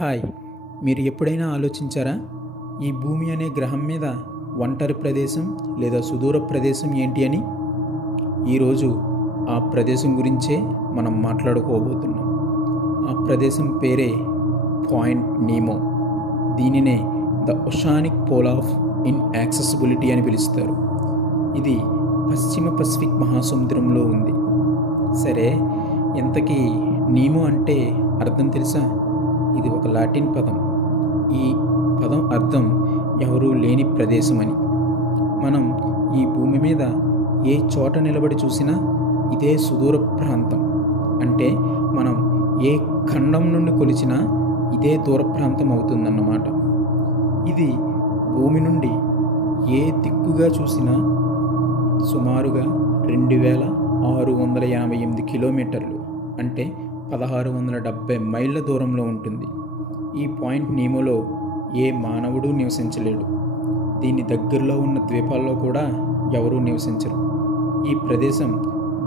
Hi, మీరు ఎప్పుడైనా ఆలోచించారా? ఈ భూమి అనే గ్రహం మీద ఒంటరి ప్రదేశం లేదా సుదూర ప్రదేశం ఏంటి అని? ఈరోజు ఆ ప్రదేశం గురించే మనం మాట్లాడుకోబోతున్నాం. ఆ ప్రదేశం పేరే పాయింట్ నీమో. దీనినే the oceanic pole of inaccessibility అని పిలుస్తారు. ఇది పశ్చిమ పసిఫిక్ మహాసముద్రంలో ఉంది. సరే, ఇంతకీ నీమో అంటే అర్థం తెలుసా? ఇది ఒక లాటిన్ పదం. ఈ పదం అర్థం ఎవరూ లేని ప్రదేశం అని. మనం ఈ భూమి మీద ఏ చోట నిలబడి చూసినా ఇదే సుదూర ప్రాంతం. అంటే మనం ఏ ఖండం నుండి కొలిచినా ఇదే దూర ప్రాంతం అవుతుందన్నమాట. ఇది భూమి నుండి ఏ దిక్కుగా చూసినా సుమారుగా 2688 కిలోమీటర్లు, అంటే 1670 మైళ్ళ దూరంలో ఉంటుంది. ఈ పాయింట్ నీమోలో ఏ మానవుడు నివసించలేడు. దీని దగ్గరలో ఉన్న ద్వీపాల్లో కూడా ఎవరూ నివసించరు. ఈ ప్రదేశం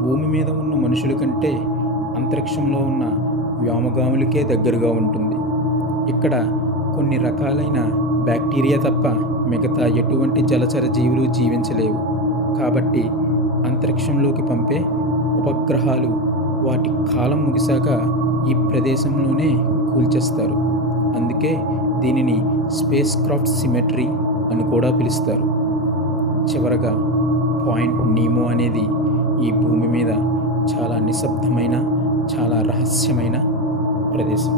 భూమి మీద ఉన్న మనుషుల కంటే అంతరిక్షంలో ఉన్న వ్యోమగాములకే దగ్గరగా ఉంటుంది. ఇక్కడ కొన్ని రకాలైన బ్యాక్టీరియా తప్ప మిగతా ఎటువంటి జలచర జీవులు జీవించలేవు. కాబట్టి అంతరిక్షంలోకి పంపే ఉపగ్రహాలు వాటి కాలం ముగిశాక ఈ ప్రదేశంలోనే కూల్చేస్తారు. అందుకే దీనిని స్పేస్ క్రాఫ్ట్ సిమెట్రీ అని కూడా పిలుస్తారు. చివరగా పాయింట్ నీమో అనేది ఈ భూమి మీద చాలా నిశ్శబ్దమైన, చాలా రహస్యమైన ప్రదేశం.